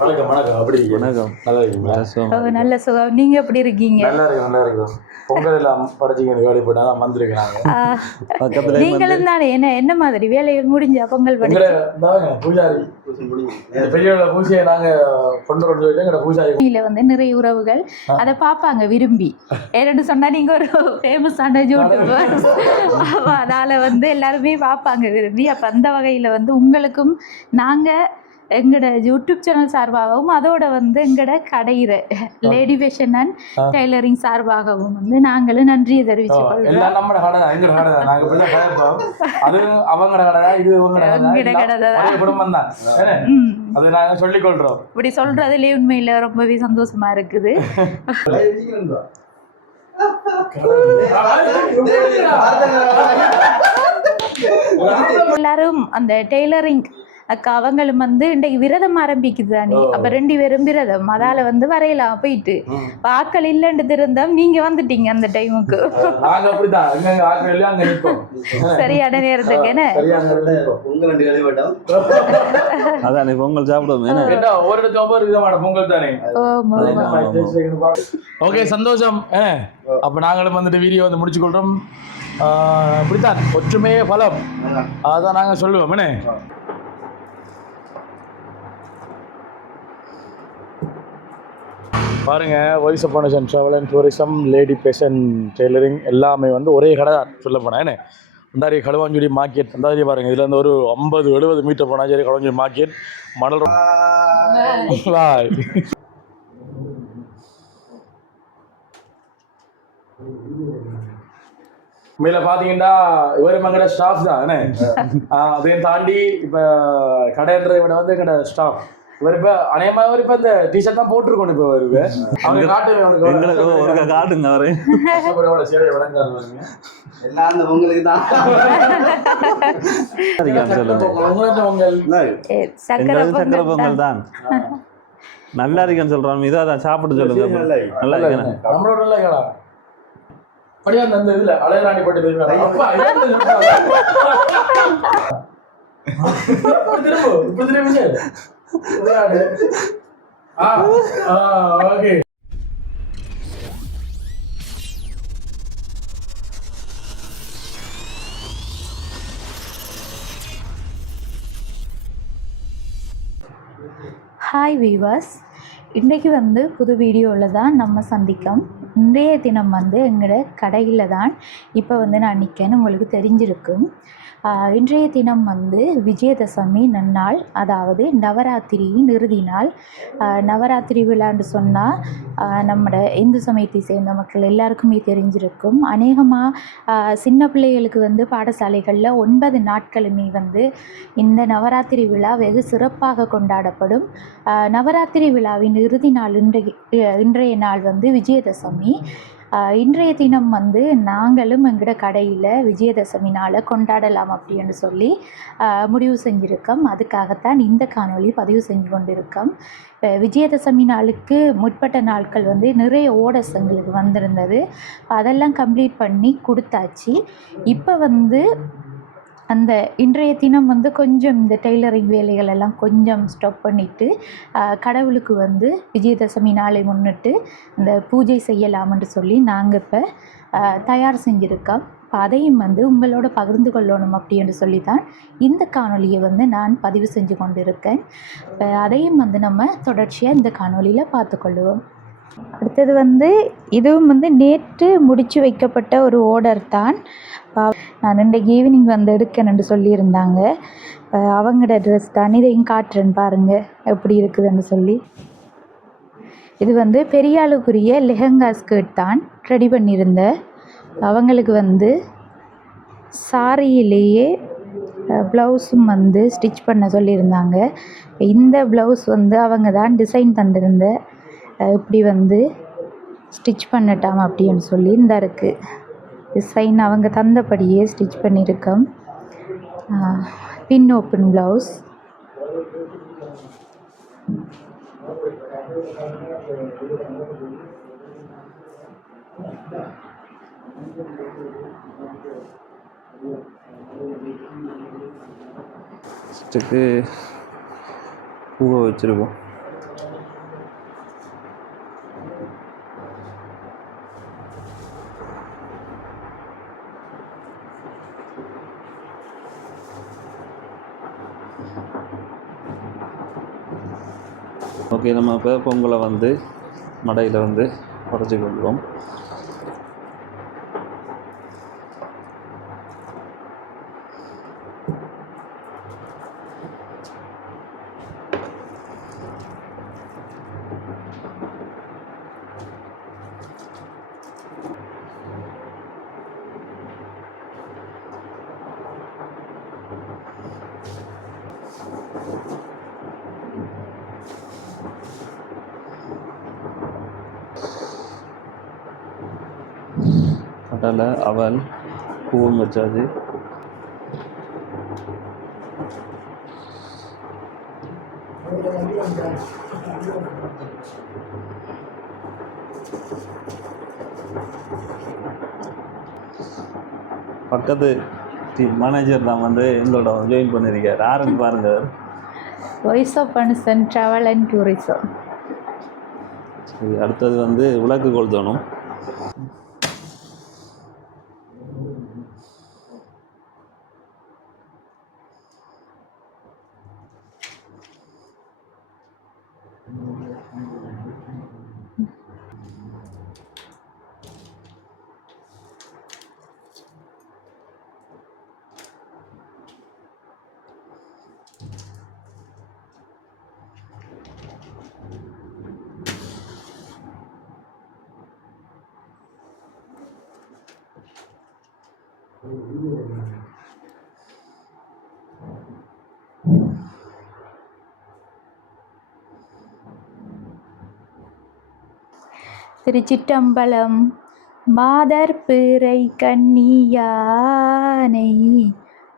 வணக்கம் வணக்கம். அப்படி வணக்கம். நல்லா இருக்கீங்களா? நல்ல சுகம். நீங்க எப்படி இருக்கீங்க? நல்லா இருக்கும். பொங்கல் எல்லாம் படைச்சிங்க கேள்விப்பட்டா வந்திருக்கிறாங்க. நீங்களும் தானே என்ன மாதிரி வேலைகள் முடிஞ்சா பொங்கல் படைச்சு பூஜாரி பெரிய பூஜையை நாங்க கொண்டு வந்து பூஜாரி வந்து நிறைய உறவுகள் அதை பார்ப்பாங்க விரும்பி. ஏன்னு சொன்னா நீங்க ஒரு ஃபேமஸான யூடியூபர், அதால வந்து எல்லாருமே பார்ப்பாங்க விரும்பி. அப்ப அந்த வகையில வந்து உங்களுக்கும் நாங்க எங்களோட யூடியூப் சேனல் சார்பாகவும் அதோட வந்து எங்களோட கடையிற லேடி ஃபேஷன் அண்ட் டெய்லரிங் சார்பாகவும் வந்து நாங்களும் நன்றியை தெரிவிச்சுக்கொள்கிறோம். இப்படி சொல்றதுலேயே உண்மையில ரொம்பவே சந்தோஷமா இருக்குது. எல்லாரும் அந்த டெய்லரிங் அக்கா அவங்களும் வந்து இன்றைக்கு விரதம் ஆரம்பிக்குது தானே, அப்ப 2 பேரும் விரதம், அதால வந்து வரையலாம் போயிட்டு ஆக்கள் இல்லைன்னு திருந்தோம். நீங்க வந்துட்டீங்க அந்த டைமுக்கு சரியான நேரத்துக்கு. என்ன பொங்கல் சாப்பிடுவோம். ஓகே, சந்தோஷம். அப்ப நாங்களும் வந்துட்டு வீடியோ வந்து முடிச்சு கொள்றோம். இப்படித்தான் ஒற்றுமையே பலம், அதான் நாங்க சொல்லுவோம். என்ன பாருங்க, voice of foundation travel and tourism, lady fashion tailoring எல்லாமே வந்து ஒரே கடை தான் சொல்ல போனேன். என்ன அந்தாரி களுவாஞ்சுடி மார்க்கெட் அந்தாரி பாருங்க, இதுல இருந்து ஒரு 50-70 மீட்டர் போனா சரி களுவாஞ்சுடி மார்க்கெட் மணல். மேல பாத்தீங்கன்னா இவரும் எங்கட ஸ்டாஃப் தான். என்ன அதையும் தாண்டி இப்ப கடைன்றதை விட வந்து எங்கட ஸ்டாஃப் இவர் இப்ப அநேகமாக இப்ப இந்த டிஷர்ட் தான் போட்டிருக்கோம். இப்ப வருவே அவங்க காட்டுங்க அவரு சேவை வழங்காரு எல்லாம் அந்த பொங்கலுக்கு தான். சக்கரை பொங்கல் தான் நல்லா இருக்குன்னு சொல்றோம். இதான் சாப்பிட்டு சொல்லுங்க. நல்லா இருக்கு. நம்மளோட நல்லா இருக்கா படியா அந்த இதுல அழகராணி போட்டு திரும்ப ஓகே. ஹாய் வீவர்ஸ், இன்றைக்கு வந்து புது வீடியோவில் தான் நம்ம சந்திக்கும். இன்றைய தினம் வந்து எங்களோட கடையில் தான் இப்போ வந்து நான் நிற்கேன்னு உங்களுக்கு தெரிஞ்சிருக்கும். இன்றைய தினம் வந்து விஜயதசமி நன்னாள், அதாவது நவராத்திரியின் இறுதி நாள். நவராத்திரி விழான்னு சொன்னால் நம்மளோட இந்து சமயத்தை சேர்ந்த மக்கள் எல்லாருக்குமே தெரிஞ்சிருக்கும். அநேகமாக சின்ன பிள்ளைகளுக்கு வந்து பாடசாலைகளில் 9 நாட்களுமே வந்து இந்த நவராத்திரி விழா வெகு சிறப்பாக கொண்டாடப்படும். நவராத்திரி விழாவின் இறுதி நாள் இன்றைய நாள் வந்து விஜயதசமி. இன்றைய தினம் வந்து நாங்களும் எங்களோட கடையில் விஜயதசமி நாளை கொண்டாடலாம் அப்படின்னு சொல்லி முடிவு செஞ்சுருக்கோம். அதுக்காகத்தான் இந்த காணொளி பதிவு செஞ்சு கொண்டிருக்கோம். விஜயதசமி நாளுக்கு முற்பட்ட நாட்கள் வந்து நிறைய ஆர்டர்ஸ் எங்களுக்கு வந்திருந்தது. அதெல்லாம் கம்ப்ளீட் பண்ணி கொடுத்தாச்சு. இப்போ வந்து அந்த இன்றைய தினம் வந்து கொஞ்சம் இந்த டெய்லரிங் வேலைகள் எல்லாம் கொஞ்சம் ஸ்டாப் பண்ணிவிட்டு கடவுளுக்கு வந்து விஜயதசமி நாளை முன்னிட்டு இந்த பூஜை செய்யலாம்னு சொல்லி நாங்கள் இப்போ தயார் செஞ்சுருக்கோம். இப்போ அதையும் வந்து உங்களோட பகிர்ந்து கொள்ளணும் அப்படின்னு சொல்லி தான் இந்த காணொலியை வந்து நான் பதிவு செஞ்சு கொண்டிருக்கேன். இப்போ அதையும் வந்து நம்ம தொடர்ச்சியாக இந்த காணொலியில் பார்த்துக்கொள்ளுவோம். அடுத்தது வந்து இதுவும் வந்து நேற்று முடித்து வைக்கப்பட்ட ஒரு ஆர்டர் தான். நான் இன்றைக்கு ஈவினிங் வந்து எடுக்கணுன்னு சொல்லியிருந்தாங்க. அவங்களோட ட்ரெஸ் தான், இதையும் காட்டுறேன்னு பாருங்கள் எப்படி இருக்குதுன்னு சொல்லி. இது வந்து பெரியாளுக்குரிய லெஹங்கா ஸ்கர்ட் தான் ரெடி பண்ணியிருந்தேன். அவங்களுக்கு வந்து சாரியிலேயே ப்ளவுஸும் வந்து ஸ்டிச் பண்ண சொல்லியிருந்தாங்க. இந்த ப்ளவுஸ் வந்து அவங்க தான் டிசைன் தந்திருந்த இப்படி வந்து ஸ்டிச் பண்ணட்டாம் அப்படின்னு சொல்லி இந்த இருக்குது டிசைன் அவங்க தந்தபடியே ஸ்டிச் பண்ணியிருக்கோம். பின் ஓப்பன் ப்ளவுஸ். பூவை வச்சுருக்கோம். ஓகே, நம்ம இப்போ பொங்கலை வந்து மடையில் வந்து உடச்சி கொள்வோம். கடலை, அவல், பூவும் வச்சாச்சு. பக்கத்து மேனேஜர் தான் வந்து எங்களோட ஜாயின் பண்ணியிருக்கார். யாருன்னு பாருங்க. வாய்ஸ் ஆஃப் பனிசன் ட்ராவல் அண்ட் டூரிசம். சரி, அடுத்தது வந்து விளக்கு கொளுத்தணும். திருச்சிற்றம்பலம். மாதர் பிறை கன்னியானை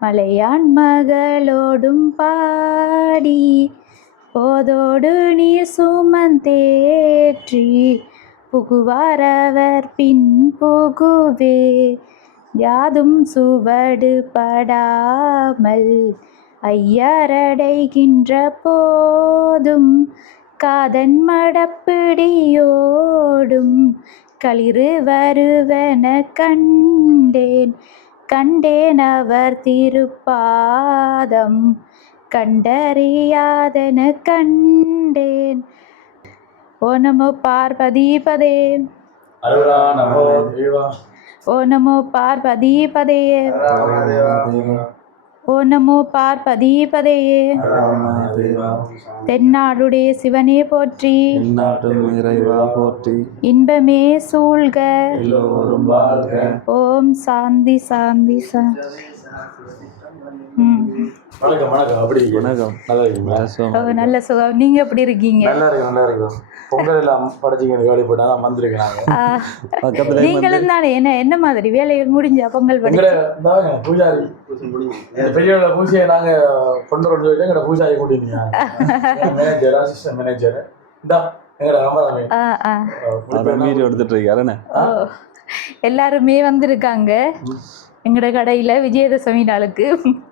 மலையான் மகளோடும் பாடி போதோடு நீர் சுமந்தேற்றி புகுவாரவர் பின் புகுவே யாதும் சுவடு படாமல் ஐயரடைகின்ற போதும் காதன் மடப்பிடியோடும் களிறு வருவன கண்டேன் அவர் திருப்பாதம் கண்டறியாதன கண்டேன். ஓ நமோ பார்வதிபதே. ஓ நமோ பார்வதிபதே. ஓ நமோ பார்வதிபதையே. தென்னாடுடைய சிவனே போற்றி. இன்பமே சூழ்க. ஓம் சாந்தி சாந்தி சாந்தி. வணக்கம் வணக்கம். அப்படி வணக்கம். நல்லா இருக்கீங்களா? நல்ல சுகம். நீங்க எப்படி இருக்கீங்க? நல்லா இருக்கும். பொங்கல் எல்லாம் படைச்சிங்க கேள்விப்பட்டா தான் வந்திருக்கிறாங்க. நீங்களும் தானே என்ன மாதிரி வேலைகள் முடிஞ்சா பொங்கல் படைச்சு பூஜாரி பெரிய பூஜையை நாங்க கொண்டு வந்து எங்கட பூஜாரியை கூட்டிங்க மேனேஜர் அசிஸ்டன்ட் மேனேஜர் இதான் எங்கட வீடியோ எடுத்துட்டு இருக்காரு. எல்லாருமே வந்திருக்காங்க. எங்களோட கடையில் விஜயதசமி நாளுக்கு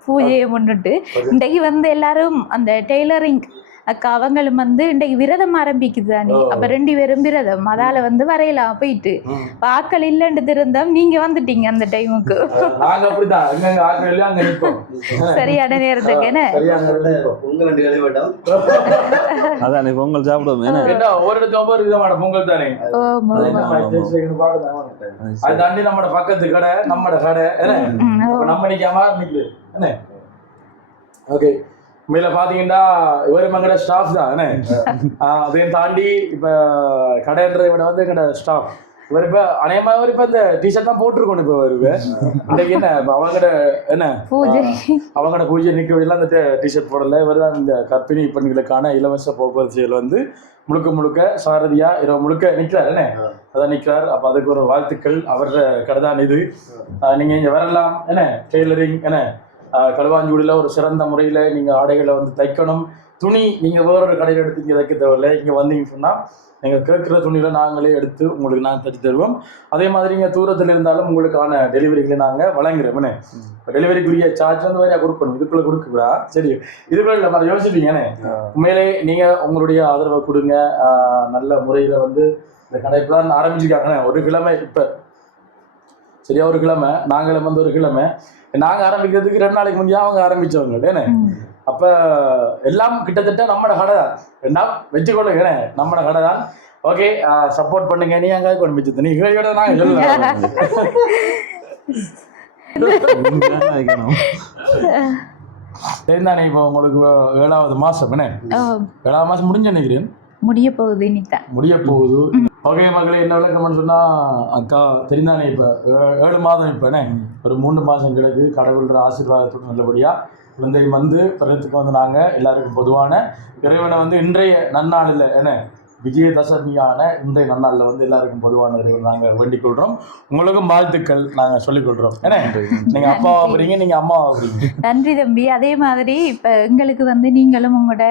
பூஜையை முன்னிட்டு இன்றைக்கு வந்து எல்லாரும் அந்த டெய்லரிங் அக்கா அவங்களும் வந்து இன்றைக்கு விரதம் ஆரம்பிக்குது தானே. அப்போ 2 பேரும் விரதம், அதால் வந்து வரையலாம் போயிட்டு ஆக்கள் இல்லைன்னு திருந்தோம். நீங்கள் வந்துட்டீங்க அந்த டைமுக்கு சரியான நேரத்துக்கு. என்ன அதான் பொங்கல் சாப்பிடுவோம். பொங்கல் தானே அது தாண்டி நம்ம பக்கத்து கடை நம்ம கடை நம்ம நிக்காம என்ன. ஓகே, மேல பாத்தீங்கன்னா இவரும் எங்கட ஸ்டாஃப் தான் என்ன. அதையும் தாண்டி இப்ப கடைன்ற விட வந்து எங்கட ஸ்டாஃப் இவர் இப்ப அநேகமா இவர் இப்ப இந்த டிஷர்ட் தான் போட்டிருக்கணும். இப்ப இவருக்கு இன்னைக்கு என்ன அவங்கட என்ன அவங்கட பூஜை நிற்கலாம் இந்த டிஷர்ட் போடல. இவர் தான் இந்த கர்ப்பிணி பெண்களுக்கான இலவச போக்குவரத்து வந்து முழுக்க சாரதியா இரவு முழுக்க நிற்கிறார் என்ன. அதான் நிற்கிறார். அப்ப அதுக்கு ஒரு வாழ்த்துக்கள். அவரோட கடை தான் இது. நீங்க இங்க வரலாம் என்ன. டெய்லரிங் என்ன களுவாஞ்சூடியில் ஒரு சிறந்த முறையில் நீங்கள் ஆடைகளை வந்து தைக்கணும். துணி நீங்கள் வேறொரு கடையில் எடுத்து இங்கே தைக்க தேவையில்லை. இங்கே வந்தீங்கன்னு சொன்னால் நீங்கள் கேட்குற துணியில் நாங்களே எடுத்து உங்களுக்கு நாங்கள் தைச்சி தருவோம். அதே மாதிரி நீங்கள் தூரத்தில் இருந்தாலும் உங்களுக்கான டெலிவரிகளை நாங்கள் வழங்குறோம்னே. டெலிவரிக்குரிய சார்ஜ் வந்து வேறையாக கொடுக்கணும், இதுக்குள்ளே கொடுக்குறா. சரி, இதுக்குள்ள இல்லை மாதிரி யோசிப்பீங்கண்ணே. உண்மையிலே நீங்கள் உங்களுடைய ஆதரவை கொடுங்க. நல்ல முறையில் வந்து இந்த கடைப்பெல்லாம் ஆரம்பிச்சிருக்காங்கண்ணே. ஒரு கிழமை இப்போ சரியா ஒரு கிழமை, நாங்களும் வந்து ஒரு கிழமை நாங்கள் ஆரம்பிக்கிறதுக்கு 2 நாளைக்கு முந்தைய அவங்க ஆரம்பித்தவங்க ஏன்னா. அப்போ எல்லாம் கிட்டத்தட்ட நம்மளோட கடை தான். என்ன வச்சுக்கொள்ளுங்க, நம்மளோட கடை தான். ஓகே, சப்போர்ட் பண்ணுங்க. நீ அங்கே கொண்டு வச்சு நீ கடை நாங்கள் சொல்லலாம். சரிதானே. இப்போ உங்களுக்கு 7வது மாதம் என்ன, 7வது மாதம் முடிஞ்ச நினைக்கிறேன். முடிய போகுது, இனித்தான் முடிய போகுது. ஓகே மகளே, என்ன விளக்கம்னு சொன்னால் அக்கா தெரிந்தானே. இப்போ 7 மாதம் இப்போண்ணே, ஒரு 3 மாதம் கிடக்கு. கடவுள்கிற ஆசீர்வாதத்தோடு நல்லபடியாக குழந்தை வந்து பிறத்துக்கு வந்து நாங்கள் எல்லாருக்கும் பொதுவான இறைவனை வந்து இன்றைய நன்னாளில் என்ன விஜயதசமியான இன்றைய நன்னாளில் வந்து எல்லாருக்கும் பொதுவான இறைவன் நாங்கள் வேண்டிக் கொள்கிறோம். உங்களுக்கும் வாழ்த்துக்கள் நாங்கள் சொல்லிக் கொள்கிறோம். ஏன்னா நீங்கள் அப்பா ஆகுறீங்க, நீங்கள் அம்மா ஆகுறீங்க. நன்றி தம்பி. அதே மாதிரி இப்போ எங்களுக்கு வந்து நீங்களும் உங்களோட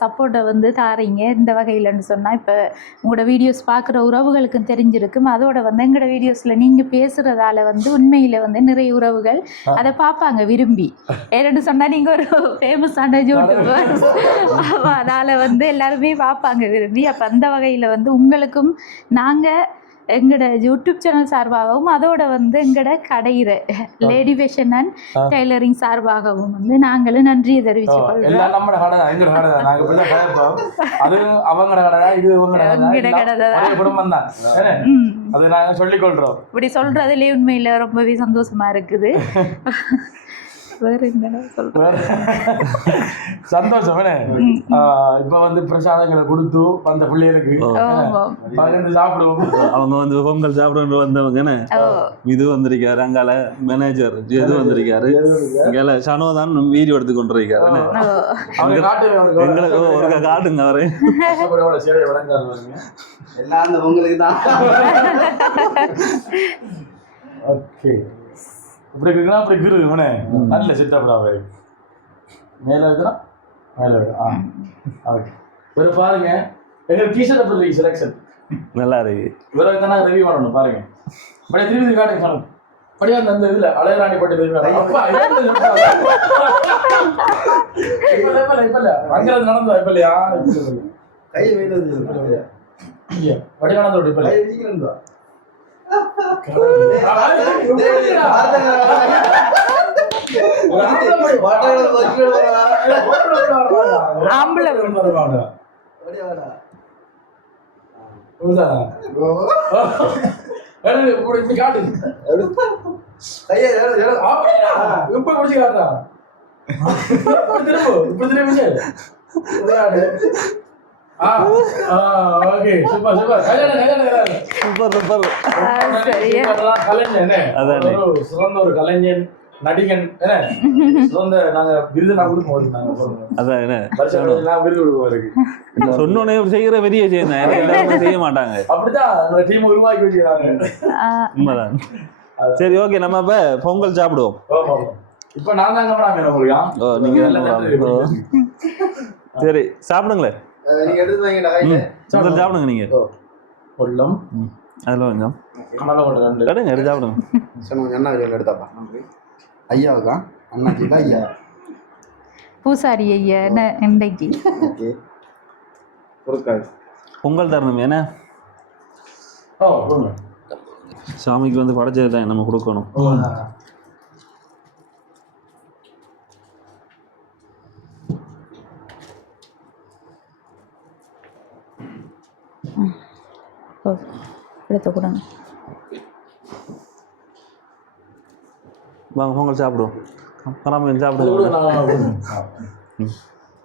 சப்போர்ட்டை வந்து தாரீங்க இந்த வகையில்னு சொன்னால், இப்போ உங்களோட வீடியோஸ் பார்க்குற உறவுகளுக்கும் தெரிஞ்சிருக்கும். அதோட வந்து எங்களோட வீடியோஸில் நீங்கள் பேசுகிறதால வந்து உண்மையில் வந்து நிறைய உறவுகள் அதை பார்ப்பாங்க விரும்பி. ஏன்னு சொன்னால் நீங்கள் ஒரு ஃபேமஸான யூடியூபர், அதால் வந்து எல்லாருமே பார்ப்பாங்க விரும்பி. அப்போ அந்த வகையில் வந்து உங்களுக்கும் நாங்கள் எங்களோட யூடியூப் சேனல் சார்பாகவும் அதோட வந்து எங்களோட கடையிற லேடி ஃபேஷன் அண்ட் டெய்லரிங் சார்பாகவும் வந்து நாங்களும் நன்றியை தெரிவிச்சுக் கொள்கிறோம். எல்லாம் நம்ம கடை தான், எங்க கடை தான். நாங்கள் பிள்ளை கடைப்போம். அது அவங்க கடை தான், இது உங்க கடை தான், குடும்பம் தான். அது நாங்கள் சொல்லிக் கொள்கிறோம். இப்படி சொல்றதுலேயே உண்மையில் ரொம்பவே சந்தோஷமா இருக்குது. வேற என்ன சொல்றேன், சந்தோஷம். இப்ப வந்து பிரசாதங்களை கொடுத்து அந்த பிள்ளைகளுக்கு சாப்பிடுவோம். அவங்க வந்து பொங்கல் சாப்பிட வந்தவங்க இது வந்திருக்காரு, அங்கால மேனேஜர் எது வந்திருக்காரு, இங்கால சனோதான் வீடியோ எடுத்து கொண்டு இருக்காரு. எங்களுக்கு ஒரு காட்டுங்க அவரு சேவை வழங்காரு எல்லாம் உங்களுக்கு தான். ஓகே, இப்படி இருக்குன்னா அப்படி இருக்குமே நல்ல செட்டப்டாவே மேலே வைக்கிறான் மேலே வைக்கிறான். ஓகே, வேறு பாருங்க எங்களுக்கு டீஷர்ட் அப்படி இருக்கு செலெக்ஷன் நல்லா இருக்கு. வேறு எத்தனை ரிவ்யூ பண்ணணும் பாருங்க. அப்படியே திரும்பி காட்டுங்க சார். அப்படியே அந்த இதில் அழகராணி பட்டு திரும்பி இப்ப அங்கிறது நடந்தா இப்ப இல்லையா கை வடிவானதோட இப்ப ஆம்பளை காட்டு இப்ப குடிச்சு காட்டுறா. இப்ப திரும்ப ஓகே, சூப்பர் சூப்பர். சிறந்த ஒரு கலைஞன், நடிகன். சிறந்த நாங்க விருது நான் கொடுப்போம். சொன்னோன்னே செய்யற பெரிய செய்ய மாட்டாங்க. அப்படிதான் டீம் உருவாக்கி வச்சுக்கிறாங்க. உண்மைதான். சரி, ஓகே, நம்ம இப்ப பொங்கல் சாப்பிடுவோம். இப்ப நான் தாங்க உங்களுக்கு. நீங்க சரி சாப்பிடுங்களேன். நீங்க எடுத்து சாப்பிடுங்க. நீங்க கொல்லம் அதில் கொஞ்சம் கடைங்க எடுத்து சாப்பிடுங்க. அண்ணா எடுத்தாப்பா ஐயாவுக்கா அண்ணாச்சிக்கா ஐயா பூசாரி ஐயா இன்றைக்கு பொங்கல் தரணும். ஏன்னா சாமிக்கு வந்து படைச்சது தான் நம்ம கொடுக்கணும். எடுத்து கொடுங்க. வாங்க பொங்கல் சாப்பிடுவோம். பரவாயில்ல சாப்பிடுவோம்.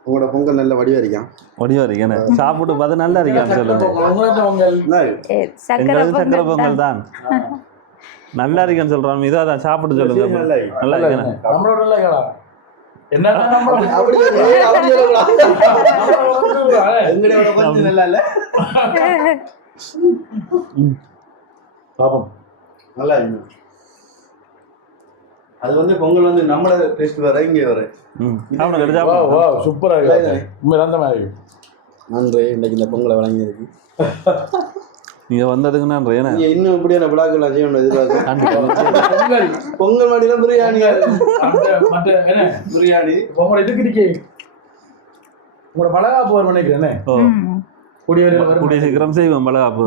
உங்களோட பொங்கல் நல்ல வடிவா இருக்கா? வடிவா இருக்கேன். சாப்பிட்டு பார்த்து நல்லா இருக்கான்னு சொல்லுங்க. சக்கரை பொங்கல் தான் நல்லா இருக்கேன்னு சொல்றோம். இதோ அதான் சாப்பிட்டு சொல்லுங்க. நல்லா இருக்கேன். பாப்போம். நல்லா இருக்கு. அது வந்து பொங்கல் வந்து நம்மள டேஸ்ட் வேற இங்கே வேற. சாப்பிடுங்க வா சாப்பிடுங்க வா சூப்பராக இருக்கு உண்மையில அந்த மாதிரி நன்றி இன்னைக்கு இந்த பொங்கலை வழங்கியிருக்கு. நீங்க வந்ததுக்கு நன்றி. ஏன்னா நீங்க இன்னும் இப்படியான விழாக்கள் செய்யணும் எதிர்பார்க்க. பொங்கல் பொங்கல் மாடிலாம் பிரியாணி மற்ற என்ன பிரியாணி உங்களோட இதுக்கு இருக்கே உங்களோட பலகாப்பு வரும் நினைக்கிறேன் கூடிய சீக்கிரம் செய்வோம் பலகாப்பு.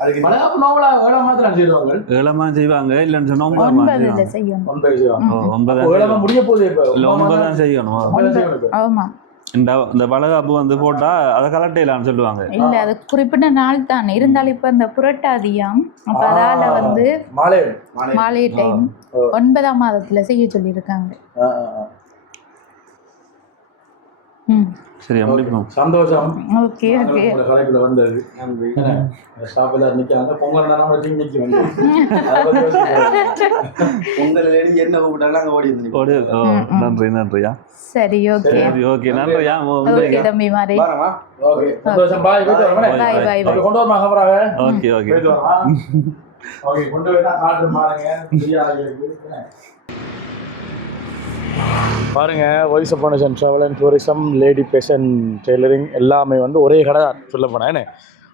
அதுக்கு பலகாப்பு நோவலா ஏழாம் மாத்திரம் செய்வாங்க ஏழமா செய்வாங்க இல்லைன்னு சொன்னா 9 9ல செய்யணும். 9 செய்வாங்க 9 ஏழாம முடிய போகுது இப்ப இல்ல 9 தான் செய்யணும். ஆமா இந்த பலகாப்பு வந்து போட்டா அதை கலட்டையிலான்னு சொல்லுவாங்க. இல்ல அது குறிப்பிட்ட நாள் தான் இருந்தாலும் இப்ப இந்த புரட்டாதியாம் அப்ப அதால வந்து மாலை டைம் 9ஆம் மாதத்துல செய்ய சொல்லியிருக்காங்க. சரி முடிப்போம். சந்தோஷம். ஓகே ஓகே கடைக்குள்ள வந்தது நன்றி. ஸ்டாஃப் எல்லாரும் நிற்கிறாங்க பொங்கல் நம்ம டீம் நிற்க வந்து பொங்கல் என்ன கூப்பிட்டாலும் அங்கே ஓடி வந்து நன்றி நன்றியா. சரி ஓகே சரி ஓகே நன்றியா. ஓகே தம்பி மாறி ஓகே சந்தோஷம். பாய் போயிட்டு வரேன். பாய் பாய் பாய். கொண்டு வரமா கமராக. ஓகே ஓகே போயிட்டு வரேன். ஓகே கொண்டு போய் தான் காட்டு பாருங்க ஃப்ரீயா இருக்கு. பாருங்க voice of foundation travel and tourism lady fashion tailoring எல்லாமே வந்து ஒரே கடை தான் சொல்ல போனேன். என்ன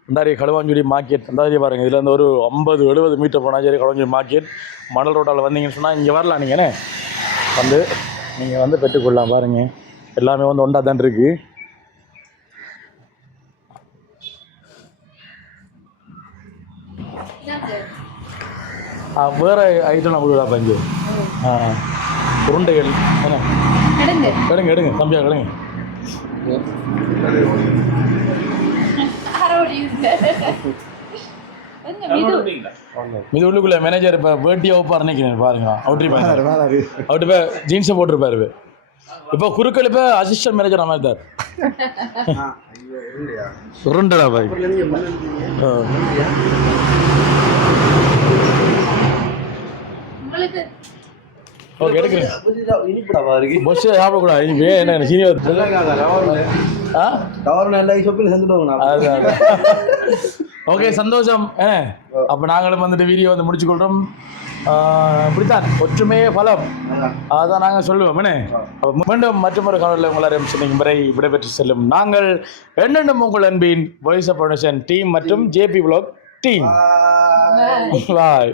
அந்தாரி களுவாஞ்சுடி மார்க்கெட் அந்தாரி பாருங்கள். இதில் இருந்து ஒரு 50-70 மீட்டர் போனால் சரி களுவாஞ்சுடி மார்க்கெட் மணல் ரோட்டால் வந்தீங்கன்னு சொன்னால் இங்கே வரலாம். நீங்கள் என்ன வந்து நீங்கள் வந்து பெற்றுக்கொள்ளலாம். பாருங்கள் எல்லாமே வந்து ஒன்றா தான் இருக்குது. வேறு ஐட்டம் நம்ம விடா பஞ்சு உருண்டைகள் என்ன எடுங்க எடுங்க தம்பியா எடுங்க. இது உள்ளுக்குள்ள மேனேஜர் இப்போ வேட்டியாக வைப்பார் நினைக்கிறேன். பாருங்க அவர்கிட்ட இப்போ ஜீன்ஸை போட்டிருப்பாரு. இப்போ குறுக்கள் இப்போ அசிஸ்டன்ட் மேனேஜர் மாதிரி தான் உருண்டடா பாய். ஓகே எடுக்கிறேன். பஸ் சாப்பிடக்கூடாது இனி என்ன சீனியர் ஓகே சந்தோஷம். அப்போ நாங்களும் வந்துட்டு வீடியோ வந்து முடிச்சுக்கொள்கிறோம். இப்படித்தான் ஒற்றுமையே பலம் அதான் நாங்கள் சொல்லுவோம். என்ன மீண்டும் மற்றொரு காணொலியில் உங்களாரும் சொன்னீங்க முறை விடைபெற்று செல்லும் நாங்கள் என்னென்னும் உங்கள் அன்பின் வாய்ஸ் ஆஃப் ஃபவுண்டேஷன் டீம் மற்றும் ஜேபி வ்ளாக் டீம். பாய்.